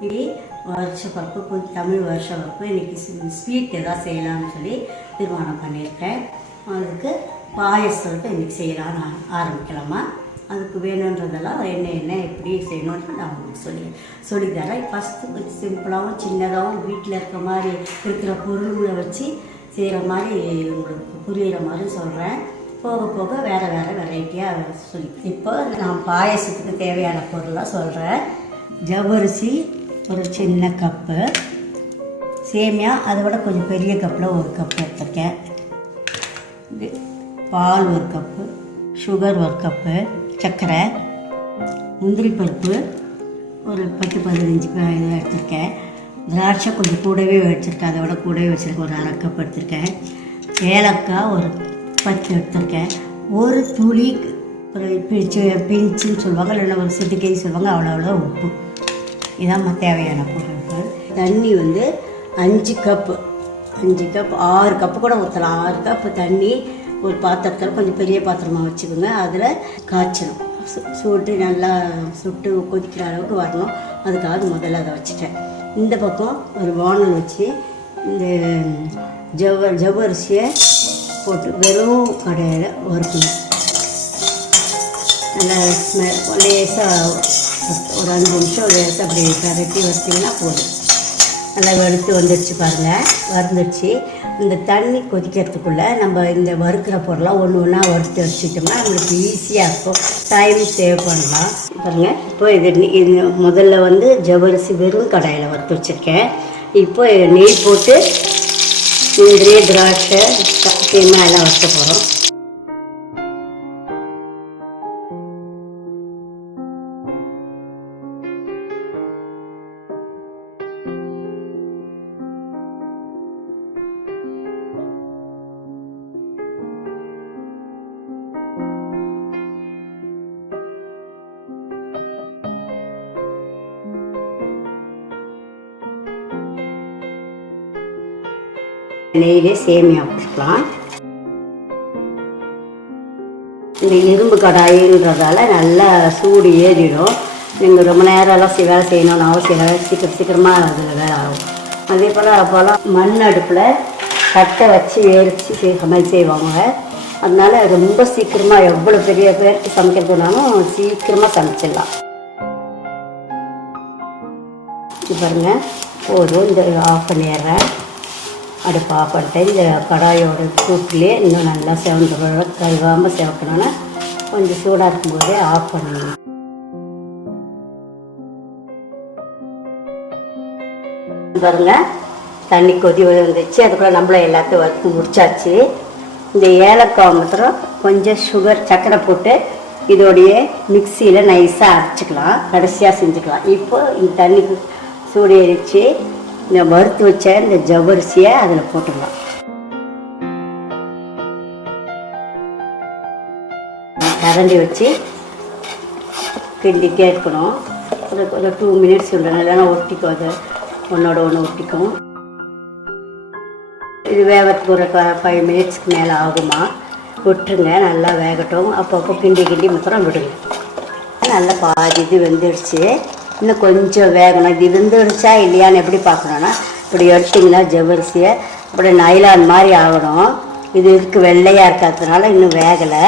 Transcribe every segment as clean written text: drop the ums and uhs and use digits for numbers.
இப்படி வருஷப்பருப்பு தமிழ் வருஷப்பருப்பு இன்றைக்கி ஸ்வீட் எதாவது செய்யலாம்னு சொல்லி தீர்மானம் பண்ணியிருக்கேன். அதுக்கு பாயசத்தை இன்றைக்கி செய்யலான்னு ஆரம்பிக்கலாமா. அதுக்கு வேணுன்றதெல்லாம் என்ன எப்படி செய்யணும்னு நான் உங்களுக்கு சொல்லித்தரேன். ஃபஸ்ட்டு கொஞ்சம் சிம்பிளாகவும் சின்னதாகவும் வீட்டில் இருக்க மாதிரி இருக்கிற பொருள்களை வச்சு செய்கிற மாதிரி உங்களுக்கு புரிகிற மாதிரி சொல்கிறேன். போக போக வேறு வெரைட்டியாக சொல்லி இப்போ நான் பாயசத்துக்கு தேவையான பொருளாக சொல்கிறேன். ஜவ்வரிசி ஒரு சின்ன கப்பு, சேமியா அதை விட கொஞ்சம் பெரிய கப்பில் ஒரு கப்பு எடுத்துருக்கேன், பால் ஒரு கப்பு, சுகர் ஒரு கப்பு, சர்க்கரை, முந்திரி பருப்பு ஒரு 10-15 இது எடுத்திருக்கேன், திராட்சை கொஞ்சம் கூடவே வச்சுருக்கேன், அதை விட கூடவே வச்சுருக்கேன், ஒரு அரை கப் எடுத்திருக்கேன், ஏலக்காய் ஒரு 10 எடுத்திருக்கேன், ஒரு துளி ஒரு பிஞ்சுன்னு சொல்லுவாங்க, இல்லைன்னா ஒரு சிட்டிக்கை சொல்லுவாங்க, அவ்வளோ உப்பு. இதான் தேவையான பொருட்கள். தண்ணி வந்து 5 கப்பு 6 கப்பு கூட ஊற்றலாம். 6 கப்பு தண்ணி ஒரு பாத்திரத்தில் கொஞ்சம் பெரிய பாத்திரமாக வச்சுக்கோங்க. அதில் காய்ச்சணும், சூட்டு நல்லா சுட்டு கொதிக்கிற அளவுக்கு வரணும். அதுக்காக முதல்ல அதை வச்சுட்டேன். இந்த பக்கம் ஒரு வானல் வச்சு இந்த ஜவ்வரிசியை போட்டு வெறும் கடையில் வறுக்கணும். நல்லா லேசாக ஒரு 5 நிமிஷம் லேசாக அப்படி கரட்டி வச்சிங்கன்னா போதும். நல்லா வறுத்து வந்துடுச்சு பாருங்கள், வறுந்துடுச்சு. இந்த தண்ணி கொதிக்கிறதுக்குள்ளே நம்ம இந்த வறுக்கிற பொருளாக ஒன்றா வறுத்து வச்சுட்டோம்னா நம்மளுக்கு ஈஸியாக இருக்கும், டைம் சேவ் பண்ணலாம். பாருங்கள், இப்போ இது முதல்ல வந்து ஜவ்வரிசி வெறும் கடாயில் வறுத்து வச்சுருக்கேன். இப்போ நெய் போட்டு முந்திரி திராட்சை சேமியா எல்லாம் வறுத்த போகிறோம். நெய்யிலே சேமியா போட்டுக்கலாம். இந்த இரும்பு கடாயின்றதால நல்லா சூடு ஏறிடும். நீங்கள் ரொம்ப நேரம்லாம் வேலை செய்யணும்னு அவசியம் இல்லை, சீக்கிரமாக அதில் வேலை ஆகும். அதே போல் அப்போல்லாம் மண் அடுப்பில் கட்டை வச்சு வேரிச்சு சமையல் செய்வாங்க. அதனால ரொம்ப சீக்கிரமாக எவ்வளோ பெரிய பேருக்கு சமைக்கிறதுனாலும் சீக்கிரமாக சமைச்சிடலாம். இது பாருங்கள், போதும். இந்த ஆஃப் பண்ணிடுறேன், அடுப்பு ஆஃப் பண்ணிட்டேன். இந்த கடாயோட சூட்டிலே இன்னும் நல்லா செவந்து கழுவாமல் செவக்கணும்னா கொஞ்சம் சூடாக இருக்கும்போதே ஆஃப் பண்ணணும். பாருங்க, தண்ணி கொதி வந்துச்சு. அதுக்குள்ளே நம்மள எல்லாத்தையும் வறுத்து முடிச்சாச்சு. இந்த ஏலக்காய் மாத்திரம் கொஞ்சம் சுகர் சர்க்கரை போட்டு இதோடைய மிக்சியில் நைஸாக அரைச்சிக்கலாம், கடைசியாக செஞ்சுக்கலாம். இப்போ இந்த தண்ணிக்கு சூடு ஏறிச்சு. இந்த வறுத்து வச்ச இந்த ஜவ்வரிசியை அதில் போட்டுக்கலாம். கரண்டி வச்சு கிண்டி கேட்கணும். ஒரு 2 மினிட்ஸ் விடணும், இல்லைன்னா ஒட்டிக்கும், அது ஒன்றோட ஒன்று ஒட்டிக்கும். இது வேகத்துக்கு ஒரு 5 மினிட்ஸ்க்கு மேலே ஆகுமா. விட்டுருங்க, நல்லா வேகட்டும். அப்பப்போ கிண்டி மாத்திரம் விடுங்க. நல்லா பாதி இது வெந்துடுச்சு. இன்னும் கொஞ்சம் வேகணும். இது வெந்துடுச்சா இல்லையான்னு எப்படி பார்க்கணுன்னா, இப்படி எடுத்திங்கன்னா ஜவ்வரிசியை அப்படி நைலான் மாதிரி ஆகணும். இது இதுக்கு வெள்ளையாக இருக்கிறதுனால இன்னும் வேகலை.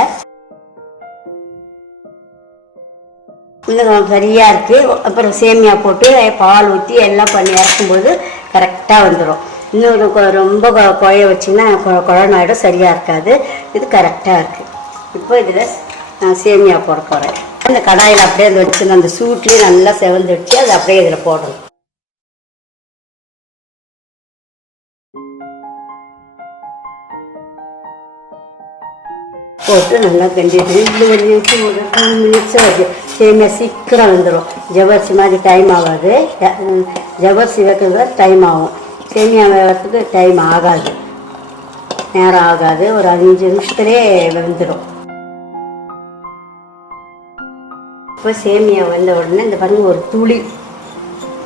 இன்னும் சரியாக இருக்குது. அப்புறம் சேமியா போட்டு பால் ஊற்றி எல்லாம் பண்ணி இறக்கும்போது கரெக்டாக வந்துடும். இன்னும் ரொம்ப குழைய வச்சிங்கன்னா குழநாயிடும், சரியாக இருக்காது. இது கரெக்டாக இருக்குது. இப்போ இதில் நான் சேமியா போட போகிறேன். அந்த கடாயில் அப்படியே அந்த வச்சுருந்த அந்த சூட்லேயே நல்லா செவந்துடுச்சு. அது அப்படியே இதில் போடணும். போட்டு நல்லா கிண்டிட்டு ஒரு 2 மினிட்ஸ் வருது. சேமியா சீக்கிரம் வந்துடும். ஜவ்வரிசி மாதிரி டைம் ஆகாது. ஜவ்வரிசி வைக்கிறது டைம் ஆகும், சேமியா வேகிறதுக்கு டைம் ஆகாது, நேரம் ஆகாது. ஒரு 5 நிமிஷத்துலேயே வந்துடும். இப்போ சேமியா வந்த உடனே இந்த பாருங்க, ஒரு துளி,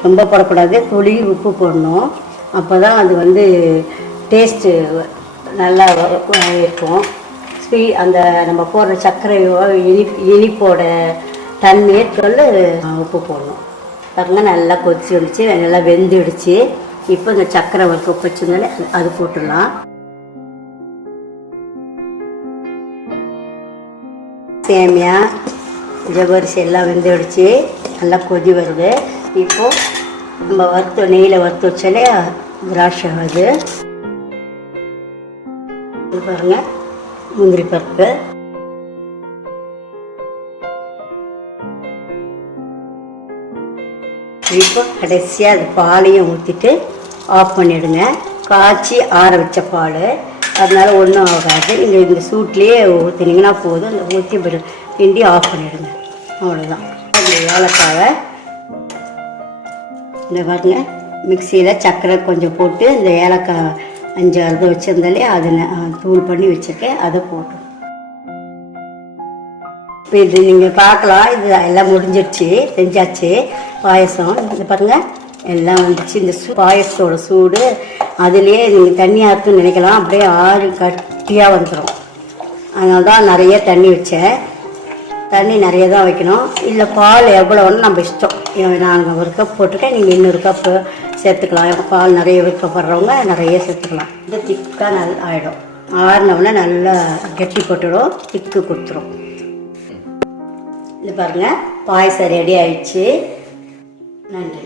ரொம்ப போடக்கூடாது, துளி உப்பு போடணும். அப்போ தான் அது வந்து டேஸ்ட்டு நல்லா இருக்கும். அந்த நம்ம போடுற சர்க்கரையோ இனிப்போட தன்மையை சொல்லு உப்பு போடணும். பாருங்கள் நல்லா கொதிச்சு வந்துச்சு, நல்லா வெந்துடுச்சு. இப்போ இந்த சக்கரை ஒரு கப் வச்சுருந்தாலே அது போட்டுடலாம். சேமியா ஜவ்வரிசி எல்லாம் வெந்துடுச்சு, நல்லா கொதி வருது. இப்போது நம்ம நெய்யில் வறுத்து வச்சாலே திராட்சை வருது. இது பாருங்கள் முந்திரி பருப்பு. இப்போ கடைசியாக அது பாலையும் ஊற்றிட்டு ஆஃப் பண்ணிவிடுங்க. காய்ச்சி ஆற வச்ச பால், அதனால ஒன்றும் ஆகாது. நீங்கள் இந்த சூட்லேயே ஊற்றினீங்கன்னா போதும். அந்த ஊற்றி கிண்டி ஆஃப் பண்ணிவிடுங்க, அவ்வளோதான். அந்த ஏலக்காவை இந்த பாருங்க மிக்சியில் சர்க்கரை கொஞ்சம் போட்டு இந்த ஏலக்காய் 5-6 வச்சுருந்தாலே அதை தூள் பண்ணி வச்சுருக்கேன், அதை போட்டு. இப்போ இது நீங்கள் பார்க்கலாம், இது எல்லாம் முடிஞ்சிடுச்சு, செஞ்சாச்சு பாயசம். இது பாருங்கள் எல்லாம் வந்துச்சு. இந்த பாயசத்தோட சூடு அதுலேயே நீங்கள் தண்ணியாக இருக்குன்னு நினைக்கலாம், அப்படியே ஆறு கட்டியாக வந்துடும். அதனால தான் நிறைய தண்ணி வச்சேன். தண்ணி நிறைய தான் வைக்கணும், இல்லை பால் எவ்வளோன்னு நம்ம இஷ்டம். நாங்கள் 1 கப் போட்டிருக்கேன், நீங்கள் இன்னொரு கப்பு சேர்த்துக்கலாம். பால் நிறைய விருப்பப்படுறவங்க நிறைய சேர்த்துக்கலாம். இது திக்காக நல்லா ஆகிடும். ஆறினவுடனே நல்லா கெட்டி போட்டுடும், திக்கு கொடுத்துரும். இது பாருங்கள் பாயசம் ரெடி ஆயிடுச்சு. நன்றி.